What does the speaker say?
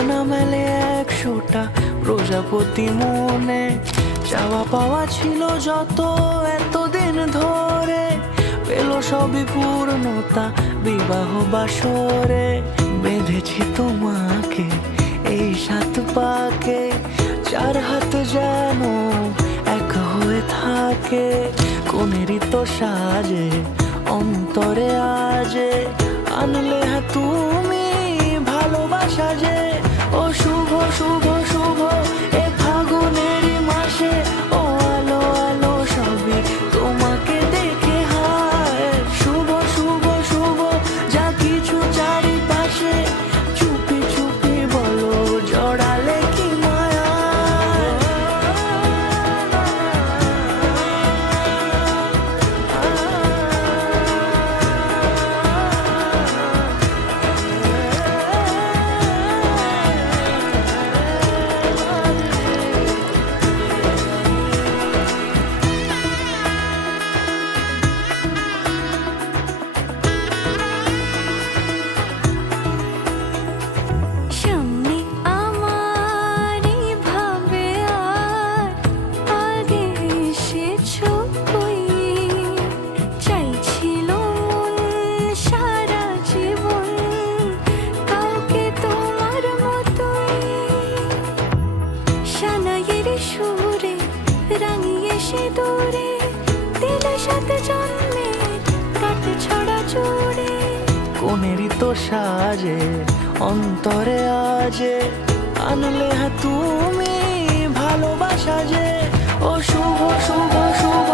ডানা মেলে 100টা প্রজাপতি মনে, চাওয়া পাওয়া ছিল যত এতদিন ধরে, পেল সবই পূর্ণতা বিবাহ বাসরে। বেঁধেছি তোমাকে এই 7 পাকে, 4 হাত যেন এক হয়ে থাকে। কোনেরই তো সাজে অন্তরে আজে, আনলে তুমি ভালোবাসা যে। ও শুভ শুভ শুভ এ ফাগুনেরই মাসে, ও আলো আলো সবই তোমাকে দেখে হায়। শুভ শুভ শুভ যা কিছু চারিপাশে, চুপি চুপি বলো জড়ালে কি মায়া। সামনে আমার ভাবে আর আগে এসেছো কই, চাইছিল মন সারা জীবন কাউকে তোমার মতোই। সানাইয়ের সুরে রাঙিয়ে সে দূরে, দিলে 7 জন্মের কাট ছড়া জুড়ে। কোনেরই তো সাজে অন্তরে আজে, আনলে তুমি ভালোবাসা যে। ও শুভ শুভ শুভ